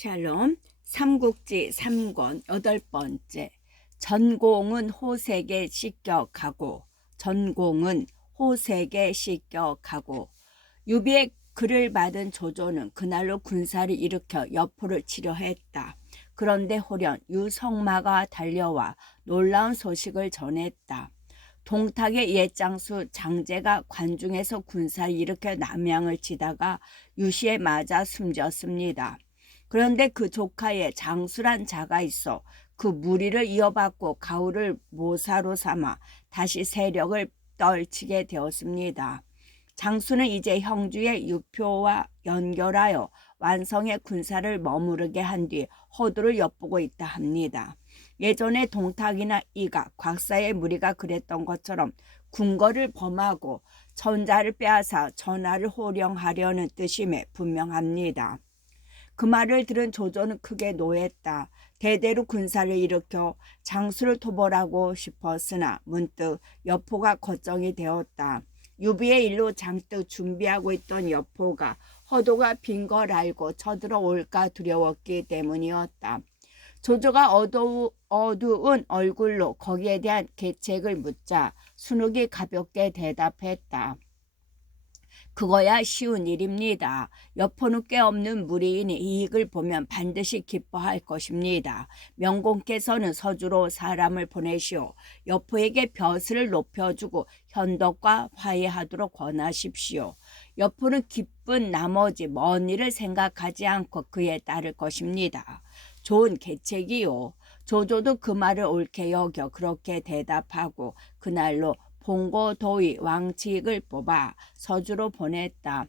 샬롬 삼국지 3권 8번째. 전공은 호색에 씻겨가고 전공은 호색에 씻겨가고. 유비의 글을 받은 조조는 그날로 군사를 일으켜 여포를 치려 했다. 그런데 호련 유성마가 달려와 놀라운 소식을 전했다. 동탁의 옛장수 장제가 관중에서 군사를 일으켜 남양을 치다가 유시에 맞아 숨졌습니다. 그런데 그 조카에 장수란 자가 있어 그 무리를 이어받고 가후를 모사로 삼아 다시 세력을 떨치게 되었습니다. 장수는 이제 형주의 유표와 연결하여 완성의 군사를 머무르게 한 뒤 허도를 엿보고 있다 합니다. 예전에 동탁이나 이가 곽사의 무리가 그랬던 것처럼 궁궐을 범하고 전자를 빼앗아 전하를 호령하려는 뜻임에 분명합니다. 그 말을 들은 조조는 크게 노했다. 대대로 군사를 일으켜 장수를 토벌하고 싶었으나 문득 여포가 걱정이 되었다. 유비의 일로 장뜩 준비하고 있던 여포가 허도가 빈 걸 알고 쳐들어올까 두려웠기 때문이었다. 조조가 어두운 얼굴로 거기에 대한 계책을 묻자 순욱이 가볍게 대답했다. 그거야 쉬운 일입니다. 여포는 꽤 없는 무리이니 이익을 보면 반드시 기뻐할 것입니다. 명공께서는 서주로 사람을 보내시오. 여포에게 벼슬을 높여주고 현덕과 화해하도록 권하십시오. 여포는 기쁜 나머지 먼 일을 생각하지 않고 그에 따를 것입니다. 좋은 계책이요. 조조도 그 말을 옳게 여겨 그렇게 대답하고 그날로 봉고도의 왕칙을 뽑아 서주로 보냈다.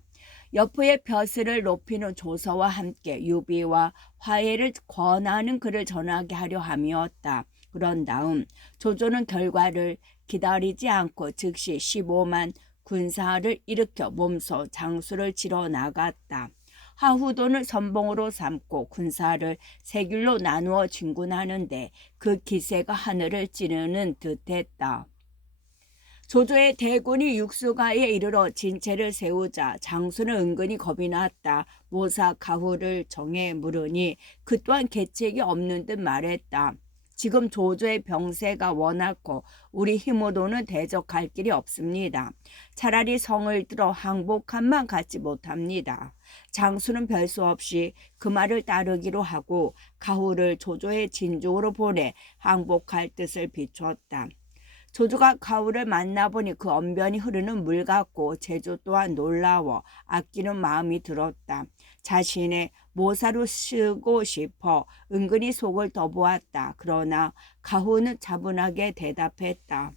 여포의 벼슬을 높이는 조서와 함께 유비와 화해를 권하는 글을 전하게 하려 함이었다. 그런 다음 조조는 결과를 기다리지 않고 즉시 15만 군사를 일으켜 몸소 장수를 치러 나갔다. 하후돈을 선봉으로 삼고 군사를 세 길로 나누어 진군하는데 그 기세가 하늘을 찌르는 듯했다. 조조의 대군이 육수가에 이르러 진체를 세우자 장수는 은근히 겁이 났다. 모사 가후를 정해 물으니 그 또한 계책이 없는 듯 말했다. 지금 조조의 병세가 워낙고 우리 힘으로는 대적할 길이 없습니다. 차라리 성을 들어 항복함만 갖지 못합니다. 장수는 별수 없이 그 말을 따르기로 하고 가후를 조조의 진중으로 보내 항복할 뜻을 비추었다. 조조가 가후를 만나보니 그 언변이 흐르는 물 같고 제조 또한 놀라워 아끼는 마음이 들었다. 자신의 모사로 쓰고 싶어 은근히 속을 더보았다. 그러나 가후는 차분하게 대답했다.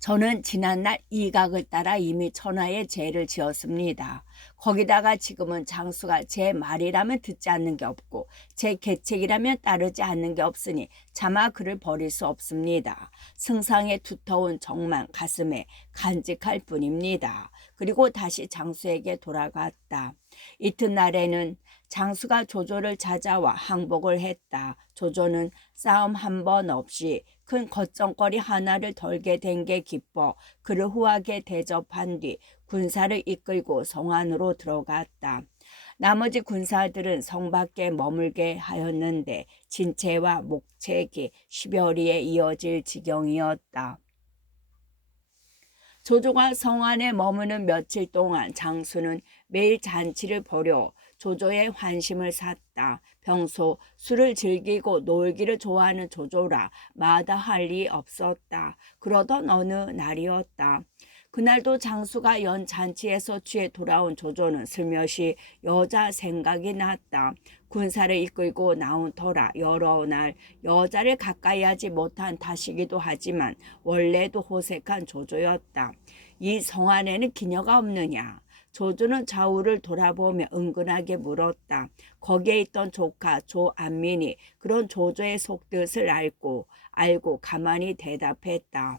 저는 지난날 이각을 따라 이미 천하의 죄를 지었습니다. 거기다가 지금은 장수가 제 말이라면 듣지 않는 게 없고 제 계책이라면 따르지 않는 게 없으니 차마 그를 버릴 수 없습니다. 승상의 두터운 정만 가슴에 간직할 뿐입니다. 그리고 다시 장수에게 돌아갔다. 이튿날에는 장수가 조조를 찾아와 항복을 했다. 조조는 싸움 한 번 없이 큰 걱정거리 하나를 덜게 된 게 기뻐 그를 후하게 대접한 뒤 군사를 이끌고 성 안으로 들어갔다. 나머지 군사들은 성 밖에 머물게 하였는데 진체와 목책이 10여리에 이어질 지경이었다. 조조가 성 안에 머무는 며칠 동안 장수는 매일 잔치를 벌여 조조의 환심을 샀다. 평소 술을 즐기고 놀기를 좋아하는 조조라 마다할 리 없었다. 그러던 어느 날이었다. 그날도 장수가 연 잔치에서 취해 돌아온 조조는 슬며시 여자 생각이 났다. 군사를 이끌고 나온 터라 여러 날 여자를 가까이 하지 못한 탓이기도 하지만 원래도 호색한 조조였다. 이 성 안에는 기녀가 없느냐? 조조는 좌우를 돌아보며 은근하게 물었다. 거기에 있던 조카 조안민이 그런 조조의 속뜻을 알고 가만히 대답했다.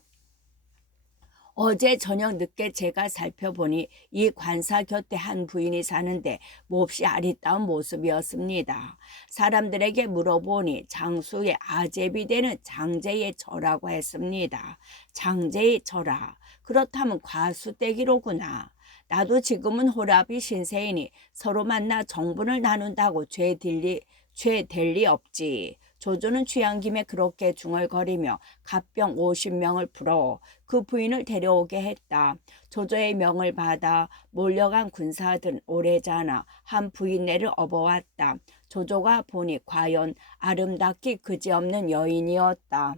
어제 저녁 늦게 제가 살펴보니 이 관사 곁에 한 부인이 사는데 몹시 아리따운 모습이었습니다. 사람들에게 물어보니 장수의 아제비 되는 장제의 처라고 했습니다. 장제의 처라. 그렇다면 과수떼기로구나. 나도 지금은 호랍이 신세이니 서로 만나 정분을 나눈다고 죄 될 리 없지. 조조는 취한 김에 그렇게 중얼거리며 갑병 50명을 풀어 그 부인을 데려오게 했다. 조조의 명을 받아 몰려간 군사들은 오래전에 한 부인네를 업어왔다. 조조가 보니 과연 아름답기 그지없는 여인이었다.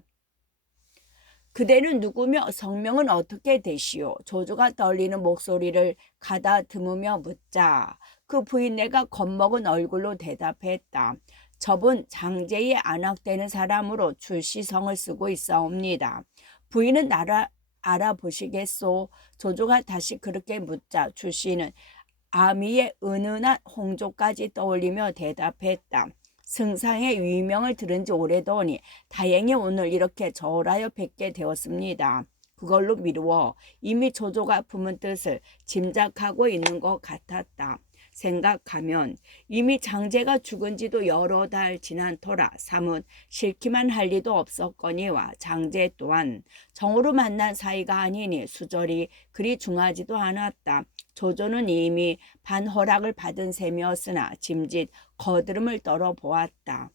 그대는 누구며 성명은 어떻게 되시오? 조조가 떨리는 목소리를 가다듬으며 묻자 그 부인네가 겁먹은 얼굴로 대답했다. 저분 장제의 안악되는 사람으로 출시성을 쓰고 있사옵니다. 부인은 나를 알아보시겠소? 조조가 다시 그렇게 묻자 출시는 아미의 은은한 홍조까지 떠올리며 대답했다. 승상의 위명을 들은 지 오래더니 다행히 오늘 이렇게 저울하여 뵙게 되었습니다. 그걸로 미루어 이미 조조가 품은 뜻을 짐작하고 있는 것 같았다. 생각하면 이미 장제가 죽은 지도 여러 달 지난 터라 사뭇 싫기만 할 리도 없었거니와 장제 또한 정으로 만난 사이가 아니니 수절이 그리 중하지도 않았다. 조조는 이미 반허락을 받은 셈이었으나 짐짓 거드름을 떨어보았다.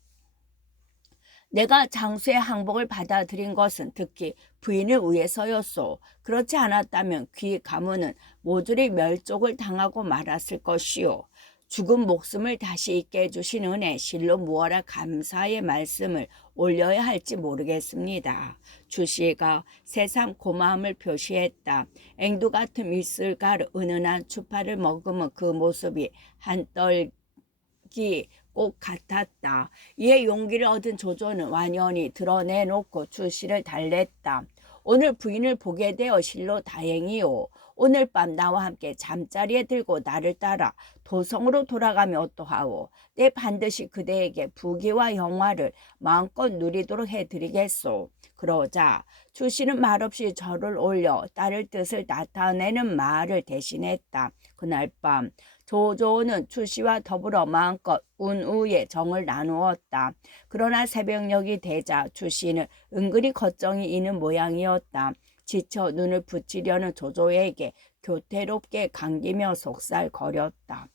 내가 장수의 항복을 받아들인 것은 특히 부인을 위해서였소. 그렇지 않았다면 귀 가문은 모조리 멸족을 당하고 말았을 것이오. 죽은 목숨을 다시 있게 해주신 은혜 실로 무어라 감사의 말씀을 올려야 할지 모르겠습니다. 주씨가 새삼 고마움을 표시했다. 앵두 같은 미술가를 은은한 추파를 머금은 그 모습이 한떨기 꼭 같았다. 이에 용기를 얻은 조조는 완연히 드러내놓고 주씨를 달랬다. 오늘 부인을 보게 되어 실로 다행이오. 오늘 밤 나와 함께 잠자리에 들고 나를 따라 도성으로 돌아가면 어떠하오? 내 반드시 그대에게 부귀와 영화를 마음껏 누리도록 해드리겠소. 그러자 주씨는 말없이 절을 올려 딸의 뜻을 나타내는 말을 대신했다. 그날 밤 조조는 주씨와 더불어 마음껏 운우의 정을 나누었다. 그러나 새벽녘이 되자 주씨는 은근히 걱정이 있는 모양이었다. 지쳐 눈을 붙이려는 조조에게 교태롭게 감기며 속살거렸다.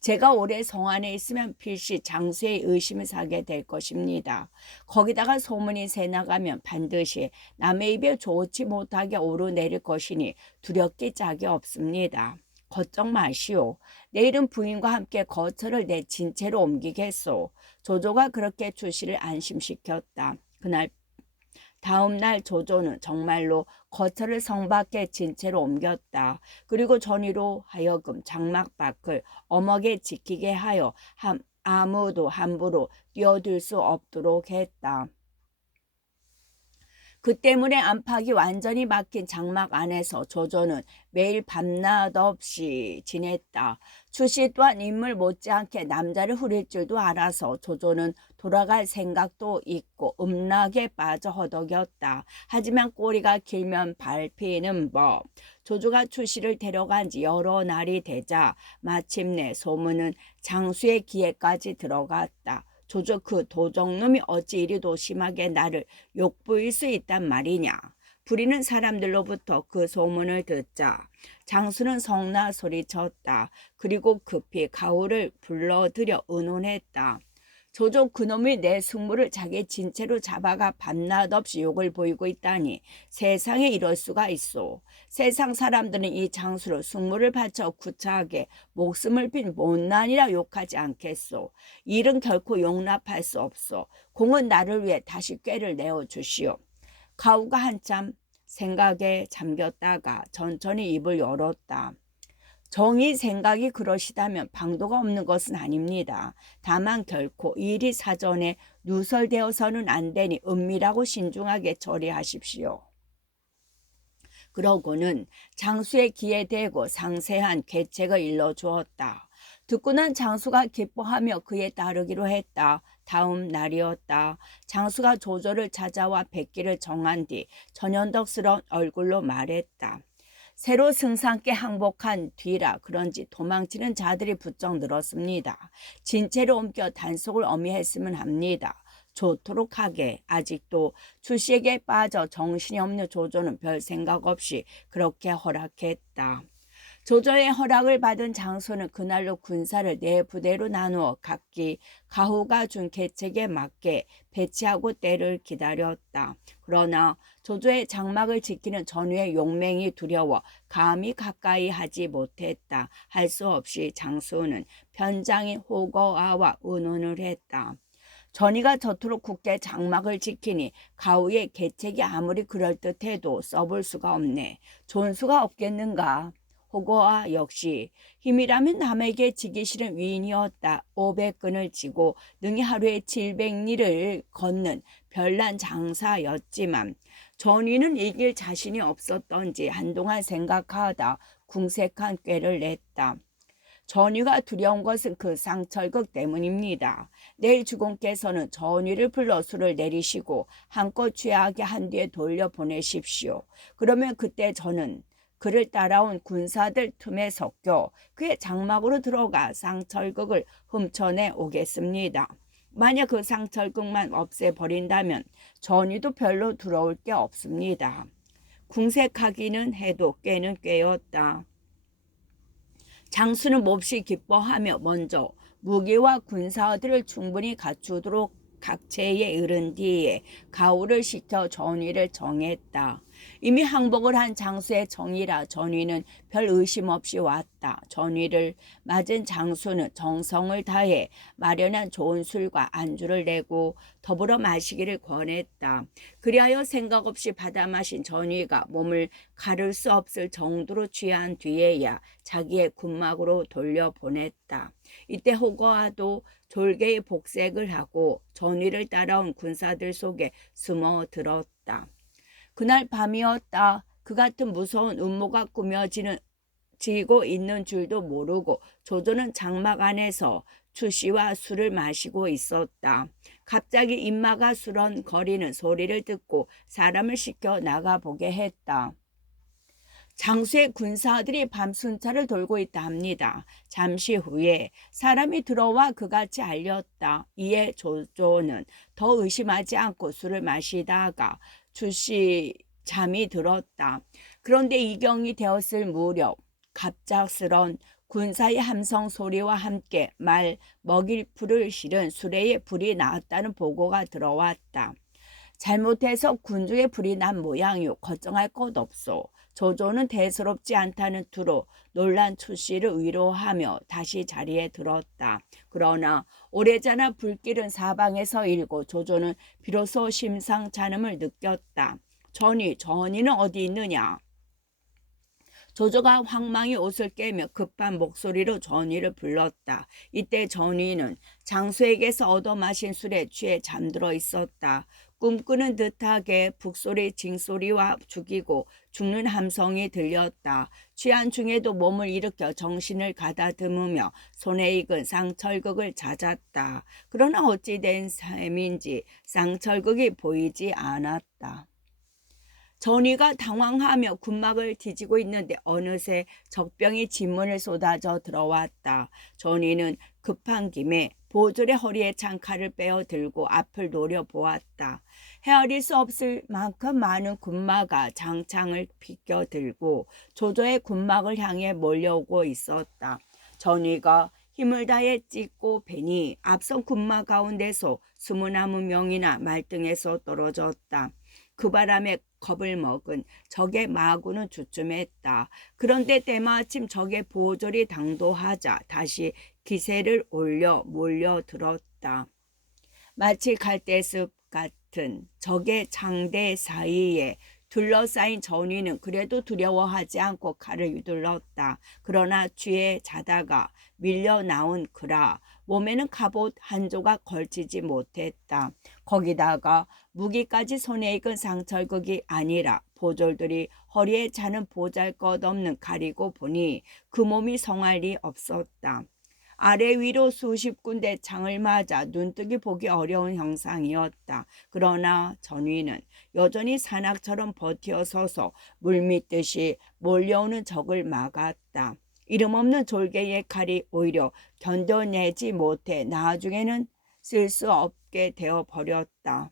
제가 올해 성안에 있으면 필시 장수의 의심을 사게 될 것입니다. 거기다가 소문이 새나가면 반드시 남의 입에 좋지 못하게 오르내릴 것이니 두렵기 짝이 없습니다. 걱정 마시오. 내일은 부인과 함께 거처를 내 진채로 옮기겠소. 조조가 그렇게 주씨를 안심시켰다. 다음 날 조조는 정말로 거처를 성 밖의 진채로 옮겼다. 그리고 전의로 하여금 장막 밖을 엄하게 지키게 하여 아무도 함부로 뛰어들 수 없도록 했다. 그 때문에 안팎이 완전히 막힌 장막 안에서 조조는 매일 밤낮 없이 지냈다. 주씨 또한 인물 못지않게 남자를 후릴 줄도 알아서 조조는 돌아갈 생각도 있고 음락에 빠져 허덕였다. 하지만 꼬리가 길면 밟히는 법. 조조가 주씨를 데려간 지 여러 날이 되자 마침내 소문은 장수의 귀에까지 들어갔다. 조조 그 도적놈이 어찌 이리도 심하게 나를 욕부일 수 있단 말이냐. 부리는 사람들로부터 그 소문을 듣자 장수는 성나 소리쳤다. 그리고 급히 가후를 불러들여 의논했다. 조조 그놈이 내 숙모를 자기 진채로 잡아가 밤낮 없이 욕을 보이고 있다니 세상에 이럴 수가 있소. 세상 사람들은 이 장수를 숙모를 바쳐 구차하게 목숨을 빈 못난이라 욕하지 않겠소. 일은 결코 용납할 수 없소. 공은 나를 위해 다시 꾀를 내어주시오. 가후가 한참 생각에 잠겼다가 천천히 입을 열었다. 정의 생각이 그러시다면 방도가 없는 것은 아닙니다. 다만 결코 일이 사전에 누설되어서는 안 되니 은밀하고 신중하게 처리하십시오. 그러고는 장수의 귀에 대고 상세한 계책을 일러주었다. 듣고 난 장수가 기뻐하며 그에 따르기로 했다. 다음 날이었다. 장수가 조조를 찾아와 뵙기를 정한 뒤 전연덕스러운 얼굴로 말했다. 새로 승상께 항복한 뒤라 그런지 도망치는 자들이 부쩍 늘었습니다. 진채로 옮겨 단속을 엄히했으면 합니다. 좋도록 하게. 아직도 주씨에게 빠져 정신이 없는 조조는 별 생각 없이 그렇게 허락했다. 조조의 허락을 받은 장수는 그날로 군사를 네 부대로 나누어 각기 가후가 준 계책에 맞게 배치하고 때를 기다렸다. 그러나 조조의 장막을 지키는 전우의 용맹이 두려워 감히 가까이 하지 못했다. 할 수 없이 장수는 편장인 호거아와 의논을 했다. 전이가 저토록 굳게 장막을 지키니 가후의 계책이 아무리 그럴듯해도 써볼 수가 없네. 존수가 없겠는가? 호거아 역시 힘이라면 남에게 지기 싫은 위인이었다. 500근을 지고 능히 하루에 700리를 걷는 별난 장사였지만 전위는 이길 자신이 없었던지 한동안 생각하다 궁색한 꾀를 냈다. 전위가 두려운 것은 그 상철극 때문입니다. 내일 주공께서는 전위를 불러 술을 내리시고 한껏 취하게 한 뒤에 돌려보내십시오. 그러면 그때 저는 그를 따라온 군사들 틈에 섞여 그의 장막으로 들어가 상철극을 훔쳐내 오겠습니다. 만약 그 상철극만 없애버린다면 전위도 별로 두려울 게 없습니다. 궁색하기는 해도 꾀는 꾀였다. 장수는 몹시 기뻐하며 먼저 무기와 군사들을 충분히 갖추도록 각체에 이른 뒤에 가후를 시켜 전위를 정했다. 이미 항복을 한 장수의 정이라 전위는 별 의심 없이 왔다. 전위를 맞은 장수는 정성을 다해 마련한 좋은 술과 안주를 내고 더불어 마시기를 권했다. 그리하여 생각 없이 받아 마신 전위가 몸을 가를 수 없을 정도로 취한 뒤에야 자기의 군막으로 돌려보냈다. 이때 호거아도 졸개의 복색을 하고 전위를 따라온 군사들 속에 숨어들었다. 그날 밤이었다. 그 같은 무서운 음모가 꾸며지고 있는 줄도 모르고 조조는 장막 안에서 추씨와 술을 마시고 있었다. 갑자기 입마가 수런거리는 소리를 듣고 사람을 시켜 나가보게 했다. 장수의 군사들이 밤 순찰을 돌고 있다 합니다. 잠시 후에 사람이 들어와 그같이 알렸다. 이에 조조는 더 의심하지 않고 술을 마시다가 주씨 잠이 들었다. 그런데 이경이 되었을 무렵 갑작스런 군사의 함성 소리와 함께 말 먹일 풀을 실은 수레에 불이 났다는 보고가 들어왔다. 잘못해서 군주에 불이 난 모양이요. 걱정할 것 없소. 조조는 대수롭지 않다는 투로 놀란 추씨를 위로하며 다시 자리에 들었다. 그러나 오래전에 불길은 사방에서 일고 조조는 비로소 심상찮음을 느꼈다. 전이는 어디 있느냐? 조조가 황망히 옷을 깨며 급한 목소리로 전위를 불렀다. 이때 전위는 장수에게서 얻어마신 술에 취해 잠들어 있었다. 꿈꾸는 듯하게 북소리 징소리와 죽이고 죽는 함성이 들렸다. 취한 중에도 몸을 일으켜 정신을 가다듬으며 손에 익은 상철극을 찾았다. 그러나 어찌 된 셈인지 상철극이 보이지 않았다. 전위가 당황하며 군막을 뒤지고 있는데 어느새 적병이 진문을 쏟아져 들어왔다. 전위는 급한 김에 보졸의 허리에 찬 칼을 빼어 들고 앞을 노려보았다. 헤아릴 수 없을 만큼 많은 군마가 장창을 비껴들고 조조의 군막을 향해 몰려오고 있었다. 전위가 힘을 다해 찢고 베니 앞선 군마 가운데서 20명이나 말등에서 떨어졌다. 그 바람에 겁을 먹은 적의 마구는 주춤했다. 그런데 때마침 적의 보졸이 당도하자 다시 기세를 올려 몰려들었다. 마치 갈대숲 같은 적의 장대 사이에 둘러싸인 전위는 그래도 두려워하지 않고 칼을 휘둘렀다. 그러나 뒤에 자다가 밀려 나온 그라 몸에는 갑옷 한 조각 걸치지 못했다. 거기다가 무기까지 손에 익은 상철극이 아니라 보졸들이 허리에 차는 보잘것없는 칼이고 보니 그 몸이 성할 리 없었다. 아래 위로 수십 군데 창을 맞아 눈뜨기 보기 어려운 형상이었다. 그러나 전위는 여전히 산악처럼 버티어서서 물밀듯이 몰려오는 적을 막았다. 이름 없는 졸개의 칼이 오히려 견뎌내지 못해 나중에는 쓸 수 없게 되어 버렸다.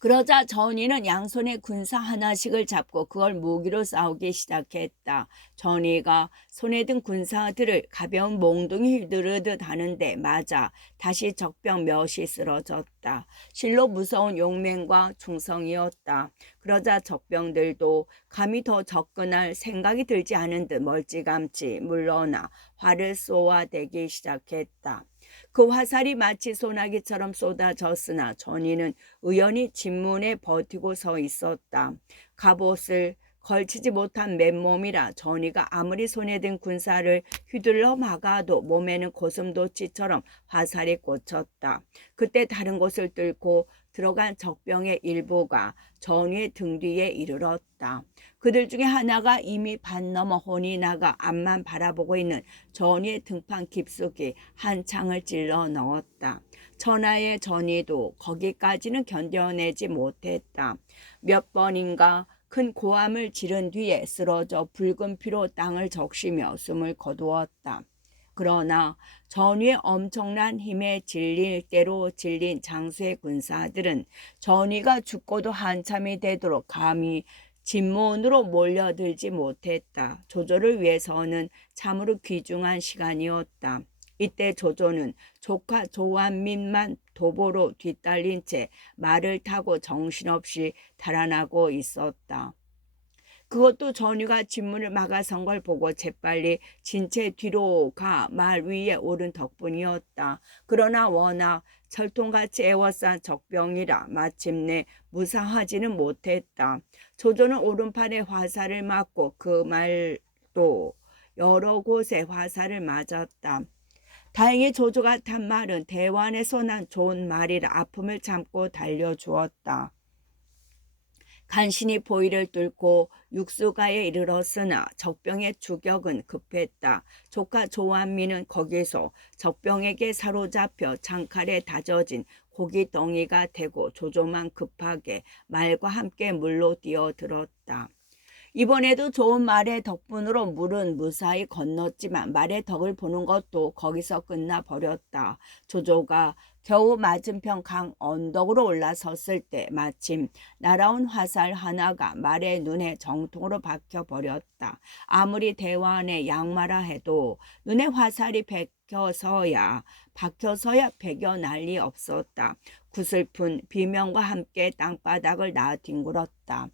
그러자 전이는 양손에 군사 하나씩을 잡고 그걸 무기로 싸우기 시작했다. 전이가 손에 든 군사들을 가벼운 몽둥이 휘두르듯 하는데 맞아 다시 적병 몇이 쓰러졌다. 실로 무서운 용맹과 충성이었다. 그러자 적병들도 감히 더 접근할 생각이 들지 않은 듯 멀찌감치 물러나 활을 쏘아대기 시작했다. 그 화살이 마치 소나기처럼 쏟아졌으나 전이는 의연히 진문에 버티고 서 있었다. 갑옷을 걸치지 못한 맨몸이라 전이가 아무리 손에 든 군사를 휘둘러 막아도 몸에는 고슴도치처럼 화살이 꽂혔다. 그때 다른 곳을 뚫고 들어간 적병의 일부가 전이의 등 뒤에 이르렀다. 그들 중에 하나가 이미 반 넘어 혼이 나가 앞만 바라보고 있는 전이의 등판 깊숙이 한 창을 찔러 넣었다. 천하의 전이도 거기까지는 견뎌내지 못했다. 몇 번인가 큰 고함을 지른 뒤에 쓰러져 붉은 피로 땅을 적시며 숨을 거두었다. 그러나 전위의 엄청난 힘에 질릴 대로 질린 장수의 군사들은 전위가 죽고도 한참이 되도록 감히 진문으로 몰려들지 못했다. 조조를 위해서는 참으로 귀중한 시간이었다. 이때 조조는 조카 조한민만 도보로 뒤딸린 채 말을 타고 정신없이 달아나고 있었다. 그것도 전유가 진문을 막아선 걸 보고 재빨리 진채 뒤로 가 말 위에 오른 덕분이었다. 그러나 워낙 철통같이 애워싼 적병이라 마침내 무사하지는 못했다. 조조는 오른팔에 화살을 맞고 그 말도 여러 곳에 화살을 맞았다. 다행히 조조가 탄 말은 대환에서 난 좋은 말이라 아픔을 참고 달려주었다. 간신히 보이를 뚫고 육수가에 이르렀으나 적병의 추격은 급했다. 조카 조한민은 거기서 적병에게 사로잡혀 창칼에 다져진 고기덩이가 되고 조조만 급하게 말과 함께 물로 뛰어들었다. 이번에도 좋은 말의 덕분으로 물은 무사히 건넜지만 말의 덕을 보는 것도 거기서 끝나 버렸다. 조조가 겨우 맞은편 강 언덕으로 올라섰을 때 마침 날아온 화살 하나가 말의 눈에 정통으로 박혀버렸다. 아무리 대환에 양마라 해도 눈에 화살이 박혀서야 배겨날리 없었다. 구슬픈 비명과 함께 땅바닥을 나뒹굴었다.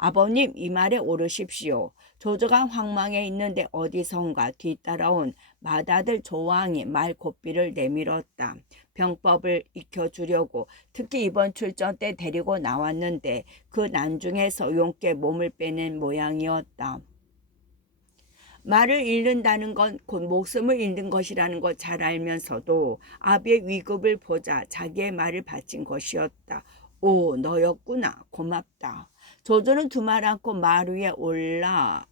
아버님 이 말에 오르십시오. 조조가 황망해 있는데 어디선가 뒤따라온 맏아들 조왕이 말 고삐를 내밀었다. 병법을 익혀주려고 특히 이번 출전 때 데리고 나왔는데 그 난중에서 용께 몸을 빼낸 모양이었다. 말을 잃는다는 건 곧 목숨을 잃는 것이라는 걸 잘 알면서도 아비의 위급을 보자 자기의 말을 바친 것이었다. 오, 너였구나. 고맙다. 조조는 두 말 않고 말 위에 올라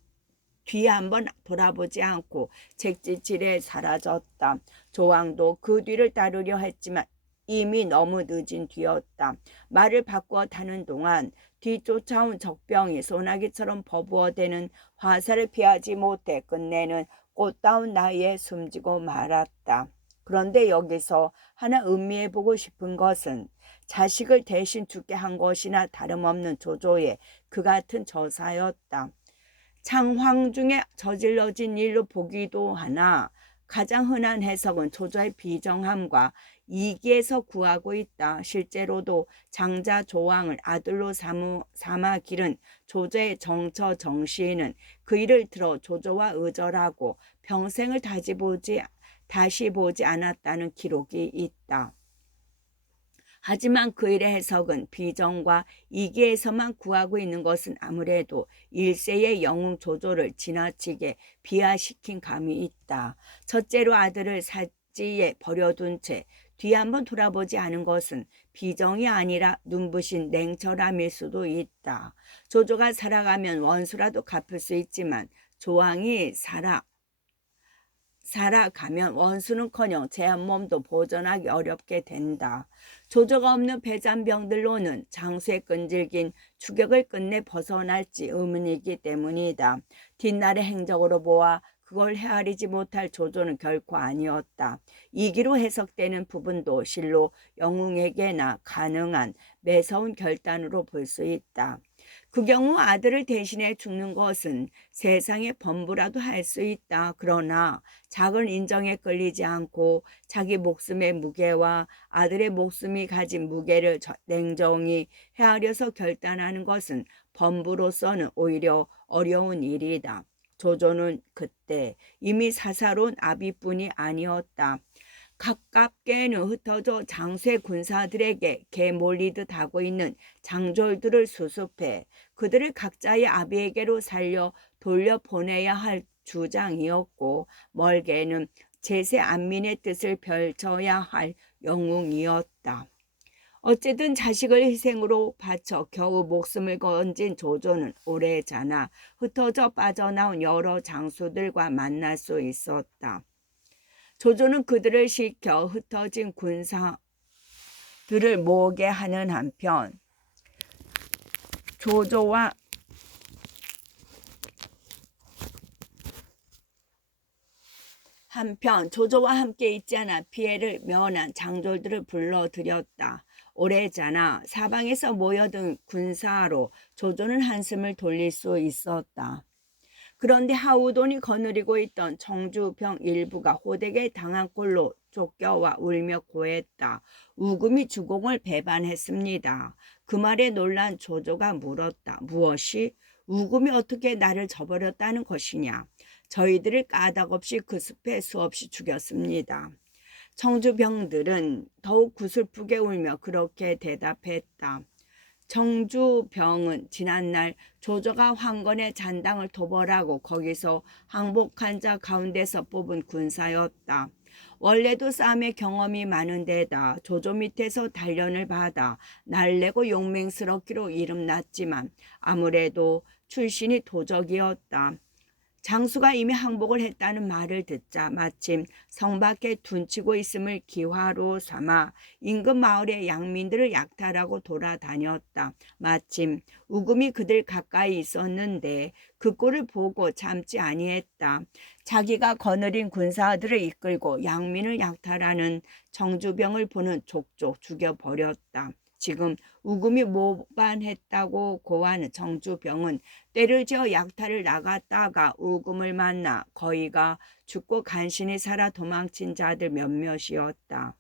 뒤에 한번 돌아보지 않고 잭지질에 사라졌다. 조왕도 그 뒤를 따르려 했지만 이미 너무 늦은 뒤였다. 말을 바꾸어 타는 동안 뒤쫓아온 적병이 소나기처럼 버부어대는 화살을 피하지 못해 끝내는 꽃다운 나이에 숨지고 말았다. 그런데 여기서 하나 음미해보고 싶은 것은 자식을 대신 죽게 한 것이나 다름없는 조조의 그 같은 저사였다. 창황 중에 저질러진 일로 보기도 하나 가장 흔한 해석은 조조의 비정함과 이기에서 구하고 있다. 실제로도 장자 조왕을 아들로 삼아 기른 조조의 정처 정시인은 그 일을 들어 조조와 의절하고 평생을 다시 보지 않았다는 기록이 있다. 하지만 그 일의 해석은 비정과 이기에서만 구하고 있는 것은 아무래도 일세의 영웅 조조를 지나치게 비하시킨 감이 있다. 첫째로 아들을 살찌에 버려둔 채 뒤 한번 돌아보지 않은 것은 비정이 아니라 눈부신 냉철함일 수도 있다. 조조가 살아가면 원수라도 갚을 수 있지만 조왕이 살아가면 원수는커녕 제 한 몸도 보존하기 어렵게 된다. 조조가 없는 배잔병들로는 장수의 끈질긴 추격을 끝내 벗어날지 의문이기 때문이다. 뒷날의 행적으로 보아 그걸 헤아리지 못할 조조는 결코 아니었다. 이기로 해석되는 부분도 실로 영웅에게나 가능한 매서운 결단으로 볼 수 있다. 그 경우 아들을 대신해 죽는 것은 세상의 범부라도 할 수 있다. 그러나 작은 인정에 끌리지 않고 자기 목숨의 무게와 아들의 목숨이 가진 무게를 냉정히 헤아려서 결단하는 것은 범부로서는 오히려 어려운 일이다. 조조는 그때 이미 사사로운 아비뿐이 아니었다. 가깝게는 흩어져 장쇠 군사들에게 개몰리듯 하고 있는 장졸들을 수습해 그들을 각자의 아비에게로 살려 돌려보내야 할 주장이었고, 멀게는 제세 안민의 뜻을 펼쳐야 할 영웅이었다. 어쨌든 자식을 희생으로 바쳐 겨우 목숨을 건진 조조는 오래 자나 흩어져 빠져나온 여러 장수들과 만날 수 있었다. 조조는 그들을 시켜 흩어진 군사들을 모으게 하는 한편 조조와 함께 있지 않아 피해를 면한 장졸들을 불러들였다. 오래자나 사방에서 모여든 군사로 조조는 한숨을 돌릴 수 있었다. 그런데 하우돈이 거느리고 있던 청주병 일부가 호되게 당한 꼴로 쫓겨와 울며 고했다. 우금이 주공을 배반했습니다. 그 말에 놀란 조조가 물었다. 무엇이? 우금이 어떻게 나를 저버렸다는 것이냐? 저희들을 까닭없이 그 숲에 수없이 죽였습니다. 청주병들은 더욱 구슬프게 울며 그렇게 대답했다. 청주병은 지난날 조조가 황건의 잔당을 도벌하고 거기서 항복한 자 가운데서 뽑은 군사였다. 원래도 싸움의 경험이 많은 데다 조조 밑에서 단련을 받아 날래고 용맹스럽기로 이름났지만 아무래도 출신이 도적이었다. 장수가 이미 항복을 했다는 말을 듣자 마침 성 밖에 둔치고 있음을 기화로 삼아 인근 마을의 양민들을 약탈하고 돌아다녔다. 마침 우금이 그들 가까이 있었는데 그 꼴을 보고 참지 아니했다. 자기가 거느린 군사들을 이끌고 양민을 약탈하는 청주병을 보는 족족 죽여버렸다. 지금 우금이 모반했다고 고하는 청주병은 때를 지어 약탈을 나갔다가 우금을 만나 거의가 죽고 간신히 살아 도망친 자들 몇몇이었다.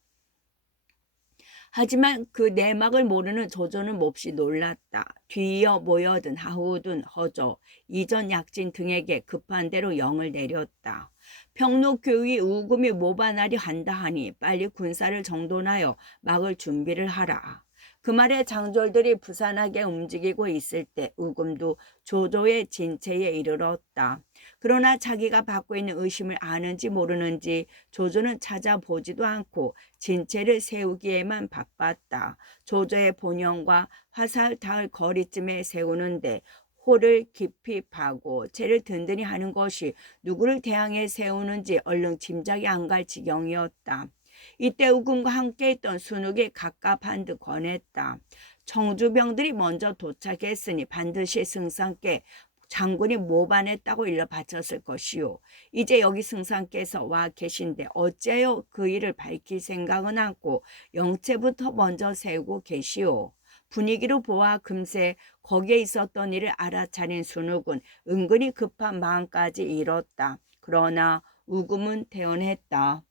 하지만 그 내막을 모르는 조조는 몹시 놀랐다. 뒤이어 모여든 하우든, 허조, 이전 약진 등에게 급한 대로 영을 내렸다. 평로교위 우금이 모반하려 한다 하니 빨리 군사를 정돈하여 막을 준비를 하라. 그 말에 장졸들이 부산하게 움직이고 있을 때 우금도 조조의 진체에 이르렀다. 그러나 자기가 받고 있는 의심을 아는지 모르는지 조조는 찾아보지도 않고 진체를 세우기에만 바빴다. 조조의 본영과 화살 닿을 거리쯤에 세우는데 호를 깊이 파고 채를 든든히 하는 것이 누구를 대항해 세우는지 얼른 짐작이 안 갈 지경이었다. 이때 우금과 함께 있던 순욱이 갑갑한 듯 권했다. 청주병들이 먼저 도착했으니 반드시 승상께 장군이 모반했다고 일러 바쳤을 것이요. 이제 여기 승상께서 와 계신데 어째요 그 일을 밝힐 생각은 않고 영체부터 먼저 세우고 계시오. 분위기로 보아 금세 거기에 있었던 일을 알아차린 순욱은 은근히 급한 마음까지 잃었다. 그러나 우금은 태연했다.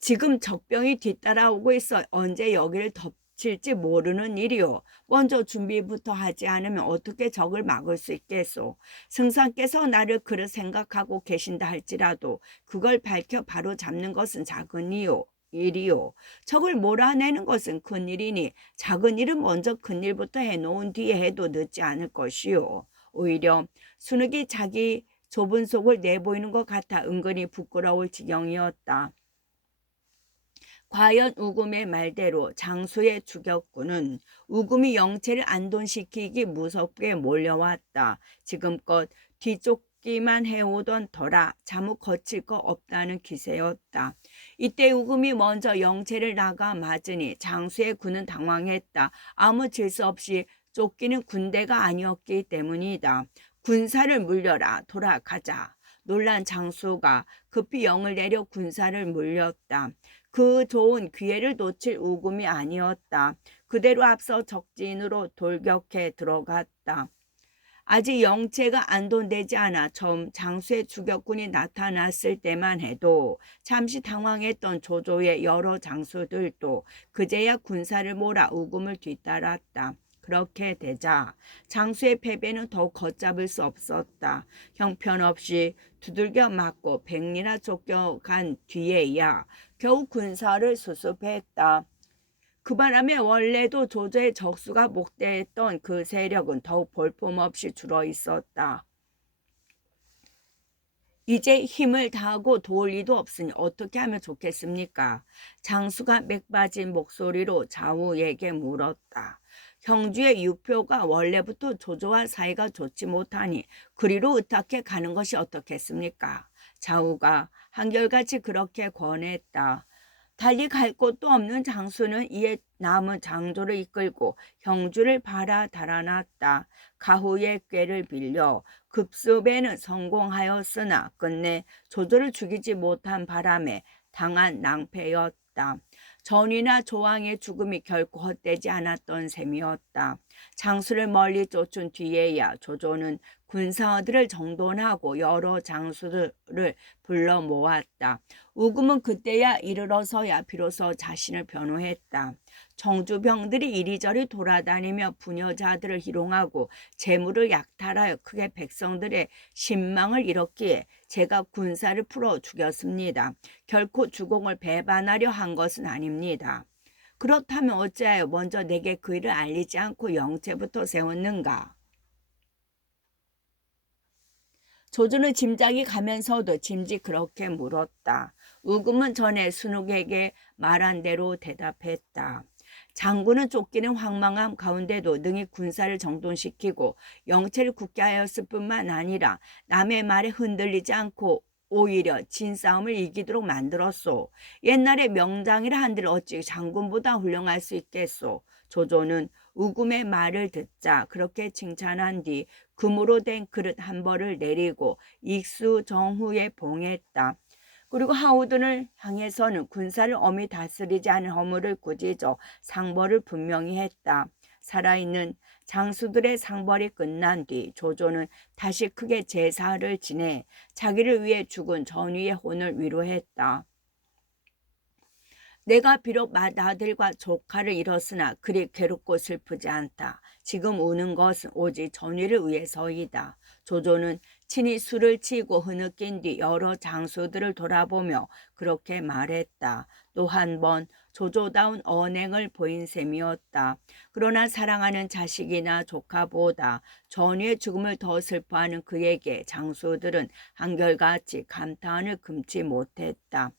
지금 적병이 뒤따라오고 있어 언제 여기를 덮칠지 모르는 일이오. 먼저 준비부터 하지 않으면 어떻게 적을 막을 수 있겠소. 승상께서 나를 그렇게 생각하고 계신다 할지라도 그걸 밝혀 바로 잡는 것은 작은 일이요. 적을 몰아내는 것은 큰일이니 작은 일은 먼저 큰일부터 해놓은 뒤에 해도 늦지 않을 것이요. 오히려 순욱이 자기 좁은 속을 내보이는 것 같아 은근히 부끄러울 지경이었다. 과연 우금의 말대로 장수의 추격군은 우금이 영체를 안돈시키기 무섭게 몰려왔다. 지금껏 뒤쫓기만 해오던 터라 자무 거칠 거 없다는 기세였다. 이때 우금이 먼저 영체를 나가 맞으니 장수의 군은 당황했다. 아무 질서 없이 쫓기는 군대가 아니었기 때문이다. 군사를 물려라. 돌아가자. 놀란 장수가 급히 영을 내려 군사를 물렸다. 그 좋은 기회를 놓칠 우금이 아니었다. 그대로 앞서 적진으로 돌격해 들어갔다. 아직 영체가 안돈되지 않아 처음 장수의 추격군이 나타났을 때만 해도 잠시 당황했던 조조의 여러 장수들도 그제야 군사를 몰아 우금을 뒤따랐다. 그렇게 되자 장수의 패배는 더욱 걷잡을 수 없었다. 형편없이 두들겨 맞고 백리나 쫓겨간 뒤에야 겨우 군사를 수습했다. 그 바람에 원래도 조조의 적수가 목대했던 그 세력은 더욱 볼품없이 줄어 있었다. 이제 힘을 다하고 도울 리도 없으니 어떻게 하면 좋겠습니까? 장수가 맥빠진 목소리로 좌우에게 물었다. 형주의 유표가 원래부터 조조와 사이가 좋지 못하니 그리로 의탁해 가는 것이 어떻겠습니까? 좌우가 한결같이 그렇게 권했다. 달리 갈 곳도 없는 장수는 이에 남은 장조를 이끌고 형주를 바라 달아났다. 가후의 꾀를 빌려 급습에는 성공하였으나 끝내 조조를 죽이지 못한 바람에 당한 낭패였다. 전이나 조왕의 죽음이 결코 헛되지 않았던 셈이었다. 장수를 멀리 쫓은 뒤에야 조조는 군사들을 정돈하고 여러 장수들을 불러 모았다. 우금은 그때야 이르러서야 비로소 자신을 변호했다. 정주병들이 이리저리 돌아다니며 부녀자들을 희롱하고 재물을 약탈하여 크게 백성들의 신망을 잃었기에 제가 군사를 풀어 죽였습니다. 결코 주공을 배반하려 한 것은 아닙니다. 그렇다면 어찌하여 먼저 내게 그 일을 알리지 않고 영체부터 세웠는가? 조조는 짐작이 가면서도 짐짓 그렇게 물었다. 우금은 전에 순욱에게 말한 대로 대답했다. 장군은 쫓기는 황망함 가운데도 능히 군사를 정돈시키고 영체를 굳게 하였을 뿐만 아니라 남의 말에 흔들리지 않고 오히려 진싸움을 이기도록 만들었소. 옛날에 명장이라 한들 어찌 장군보다 훌륭할 수 있겠소. 조조는 우금의 말을 듣자 그렇게 칭찬한 뒤 금으로 된 그릇 한 벌을 내리고 익수정후에 봉했다. 그리고 하우든을 향해서는 군사를 엄히 다스리지 않은 허물을 꾸짖어 상벌을 분명히 했다. 살아있는 장수들의 상벌이 끝난 뒤 조조는 다시 크게 제사를 지내 자기를 위해 죽은 전위의 혼을 위로했다. 내가 비록 맏아들과 조카를 잃었으나 그리 괴롭고 슬프지 않다. 지금 우는 것은 오직 전위를 위해서이다. 조조는 친히 술을 치고 흐느낀 뒤 여러 장수들을 돌아보며 그렇게 말했다. 또 한 번 조조다운 언행을 보인 셈이었다. 그러나 사랑하는 자식이나 조카보다 전위의 죽음을 더 슬퍼하는 그에게 장수들은 한결같이 감탄을 금치 못했다.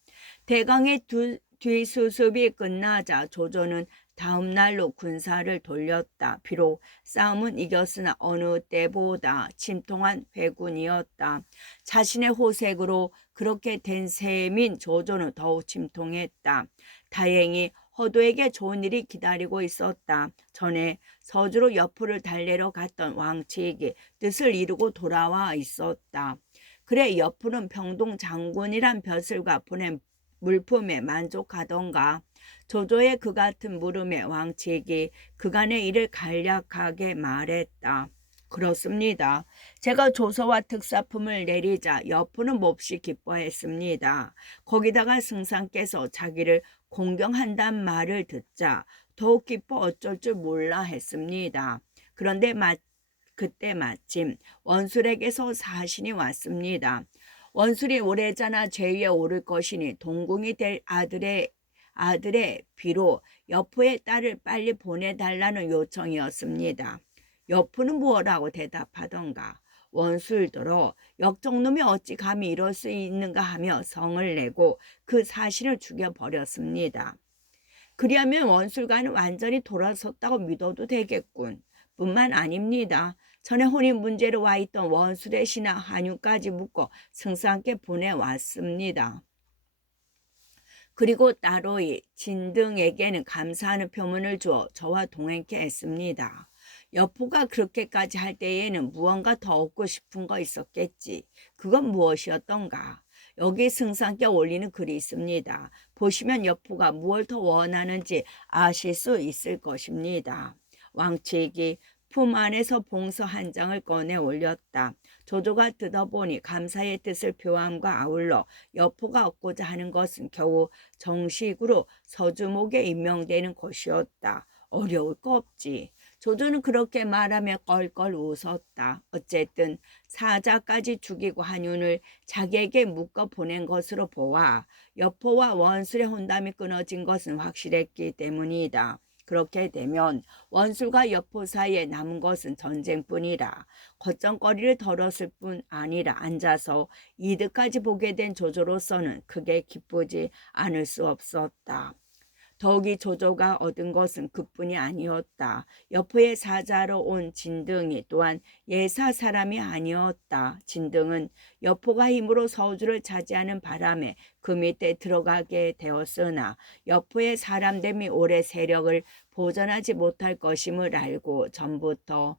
대강의 뒤수습이 끝나자 조조는 다음 날로 군사를 돌렸다. 비록 싸움은 이겼으나 어느 때보다 침통한 회군이었다. 자신의 호색으로 그렇게 된 셈인 조조는 더욱 침통했다. 다행히 허도에게 좋은 일이 기다리고 있었다. 전에 서주로 여포를 달래러 갔던 왕치익이 뜻을 이루고 돌아와 있었다. 그래 여포는 평동 장군이란 벼슬과 보낸 물품에 만족하던가. 조조의 그 같은 물음에 왕치익이 그간의 일을 간략하게 말했다. 그렇습니다. 제가 조서와 특사품을 내리자 여포는 몹시 기뻐했습니다. 거기다가 승상께서 자기를 공경한단 말을 듣자 더욱 기뻐 어쩔 줄 몰라 했습니다. 그런데 그때 마침 원술에게서 사신이 왔습니다. 원술이 오래전에 제위에 오를 것이니 동궁이 될 아들의 비로 여포의 딸을 빨리 보내달라는 요청이었습니다. 여포는 무엇라고 대답하던가. 원술더러 역적놈이 어찌 감히 이럴 수 있는가 하며 성을 내고 그 사신을 죽여버렸습니다. 그리하면 원술과는 완전히 돌아섰다고 믿어도 되겠군. 뿐만 아닙니다. 전에 혼인 문제로 와 있던 원술의 신하 한유까지 묶어 승상께 보내왔습니다. 그리고 따로이 진등에게는 감사하는 표문을 주어 저와 동행케 했습니다. 여포가 그렇게까지 할 때에는 무언가 더 얻고 싶은 거 있었겠지. 그건 무엇이었던가? 여기 승상께 올리는 글이 있습니다. 보시면 여포가 무엇을 더 원하는지 아실 수 있을 것입니다. 왕치익이 품 안에서 봉서 한 장을 꺼내 올렸다. 조조가 뜯어보니 감사의 뜻을 표함과 아울러 여포가 얻고자 하는 것은 겨우 정식으로 서주목에 임명되는 것이었다. 어려울 거 없지. 조조는 그렇게 말하며 껄껄 웃었다. 어쨌든 사자까지 죽이고 한윤을 자기에게 묶어 보낸 것으로 보아 여포와 원술의 혼담이 끊어진 것은 확실했기 때문이다. 그렇게 되면 원술과 여포 사이에 남은 것은 전쟁뿐이라. 겉정거리를 덜었을 뿐 아니라 앉아서 이득까지 보게 된 조조로서는 크게 기쁘지 않을 수 없었다. 더욱이 조조가 얻은 것은 그뿐이 아니었다. 여포의 사자로 온 진등이 또한 예사 사람이 아니었다. 진등은 여포가 힘으로 서주를 차지하는 바람에 그 밑에 들어가게 되었으나 여포의 사람됨이 오래 세력을 보존하지 못할 것임을 알고 전부터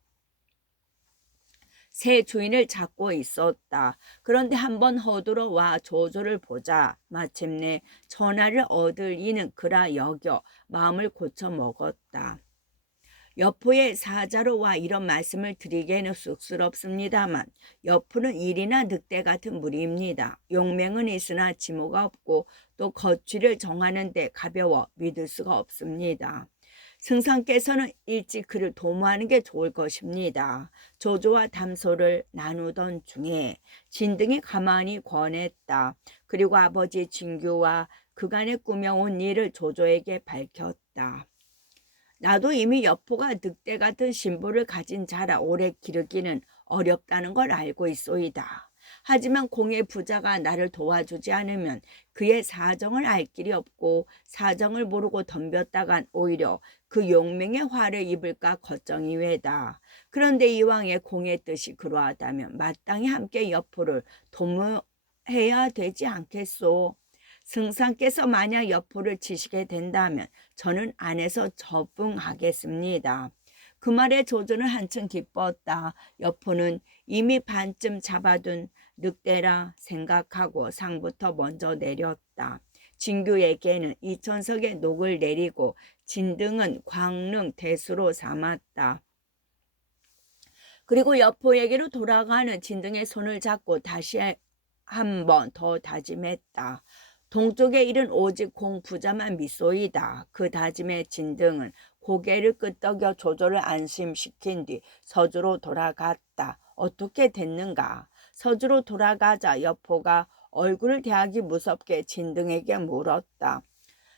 새 주인을 찾고 있었다. 그런데 한번 허들어 와 조조를 보자 마침내 전하를 얻을 이는 그라 여겨 마음을 고쳐 먹었다. 여포의 사자로 와 이런 말씀을 드리기에는 쑥스럽습니다만 여포는 일이나 늑대 같은 무리입니다. 용맹은 있으나 지모가 없고 또 거취를 정하는 데 가벼워 믿을 수가 없습니다. 승상께서는 일찍 그를 도모하는 게 좋을 것입니다. 조조와 담소를 나누던 중에 진등이 가만히 권했다. 그리고 아버지 진규와 그간에 꾸며온 일을 조조에게 밝혔다. 나도 이미 여포가 늑대 같은 신부를 가진 자라 오래 기르기는 어렵다는 걸 알고 있소이다. 하지만 공의 부자가 나를 도와주지 않으면 그의 사정을 알 길이 없고 사정을 모르고 덤볐다간 오히려 그 용맹의 화를 입을까 걱정이 외다. 그런데 이왕의 공의 뜻이 그러하다면 마땅히 함께 여포를 도모해야 되지 않겠소. 승상께서 만약 여포를 치시게 된다면 저는 안에서 접응하겠습니다. 그 말에 조조는 한층 기뻤다. 여포는 이미 반쯤 잡아둔 늑대라 생각하고 상부터 먼저 내렸다. 진규에게는 이천석의 녹을 내리고 진등은 광릉 대수로 삼았다. 그리고 여포에게로 돌아가는 진등의 손을 잡고 다시 한 번 더 다짐했다. 동쪽에 일은 오직 공부자만 믿소이다. 그 다짐에 진등은 고개를 끄덕여 조조를 안심시킨 뒤 서주로 돌아갔다. 어떻게 됐는가? 서주로 돌아가자 여포가 얼굴을 대하기 무섭게 진등에게 물었다.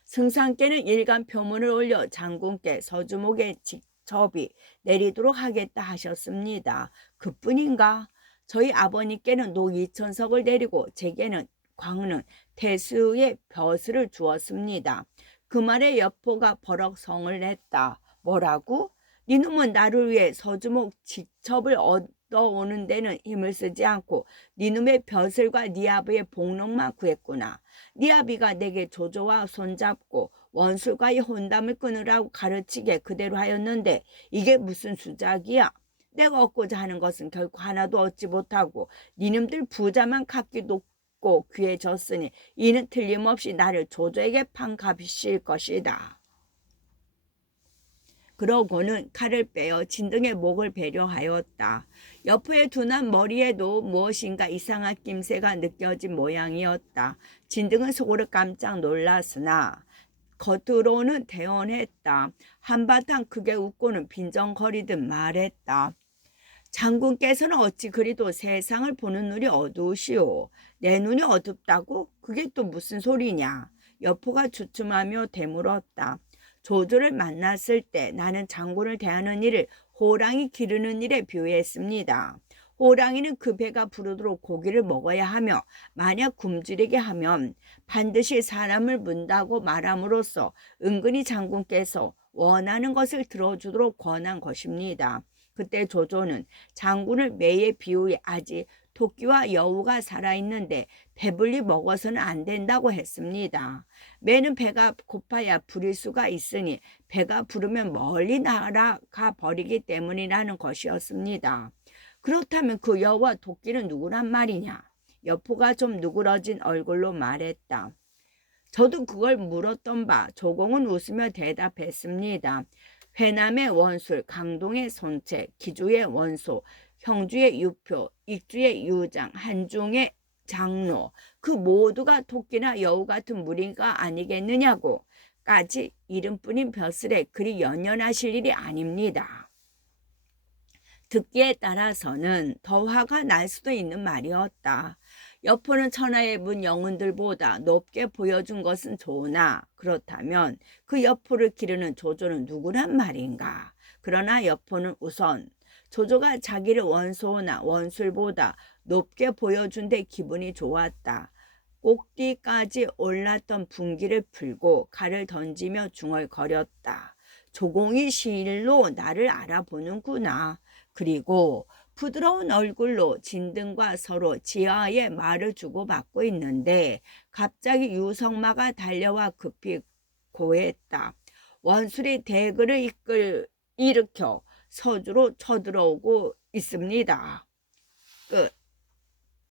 승상께는 일간 표문을 올려 장군께 서주목의 직첩이 내리도록 하겠다 하셨습니다. 그뿐인가? 저희 아버님께는 녹 2천석을 내리고 제게는 광릉 태수의 벼슬을 주었습니다. 그 말에 여포가 버럭 성을 냈다. 뭐라고? 니놈은 나를 위해 서주목 직첩을 얻어오는 데는 힘을 쓰지 않고 니놈의 벼슬과 니 아비의 복록만 구했구나. 니 아비가 내게 조조와 손잡고 원술과의 혼담을 끊으라고 가르치게 그대로 하였는데 이게 무슨 수작이야? 내가 얻고자 하는 것은 결코 하나도 얻지 못하고 니놈들 부자만 갖기 높고 귀해졌으니 이는 틀림없이 나를 조조에게 판 값이실 것이다. 그러고는 칼을 빼어 진등의 목을 배려하였다. 여포의 둔한 머리에도 무엇인가 이상한 낌새가 느껴진 모양이었다. 진등은 속으로 깜짝 놀랐으나 겉으로는 대언했다. 한바탕 크게 웃고는 빈정거리듯 말했다. 장군께서는 어찌 그리도 세상을 보는 눈이 어두우시오. 내 눈이 어둡다고? 그게 또 무슨 소리냐? 여포가 주춤하며 되물었다. 조조를 만났을 때 나는 장군을 대하는 일을 호랑이 기르는 일에 비유했습니다. 호랑이는 그 배가 부르도록 고기를 먹어야 하며 만약 굶주리게 하면 반드시 사람을 문다고 말함으로써 은근히 장군께서 원하는 것을 들어주도록 권한 것입니다. 그때 조조는 장군을 매의 비유에 아직 토끼와 여우가 살아있는데 배불리 먹어서는 안 된다고 했습니다. 매는 배가 고파야 부릴 수가 있으니 배가 부르면 멀리 날아가 버리기 때문이라는 것이었습니다. 그렇다면 그 여우와 토끼는 누구란 말이냐? 여포가 좀 누그러진 얼굴로 말했다. 저도 그걸 물었던 바 조공은 웃으며 대답했습니다. 회남의 원술, 강동의 손책, 기주의 원소, 형주의 유표, 익주의 유장, 한중의 장로, 그 모두가 토끼나 여우 같은 무리가 아니겠느냐고 까지 이름뿐인 벼슬에 그리 연연하실 일이 아닙니다. 듣기에 따라서는 더 화가 날 수도 있는 말이었다. 여포는 천하의 문 영혼들보다 높게 보여준 것은 좋으나 그렇다면 그 여포를 기르는 조조는 누구란 말인가? 그러나 여포는 우선 조조가 자기를 원소나 원술보다 높게 보여준 데 기분이 좋았다. 꼭뒤까지 올랐던 분기를 풀고 칼을 던지며 중얼거렸다. 조공이 실로 나를 알아보는구나. 그리고 부드러운 얼굴로 진등과 서로 지하에 말을 주고받고 있는데 갑자기 유성마가 달려와 급히 고했다. 원술이 대거를 일으켜 서주로 쳐들어오고 있습니다. 끝.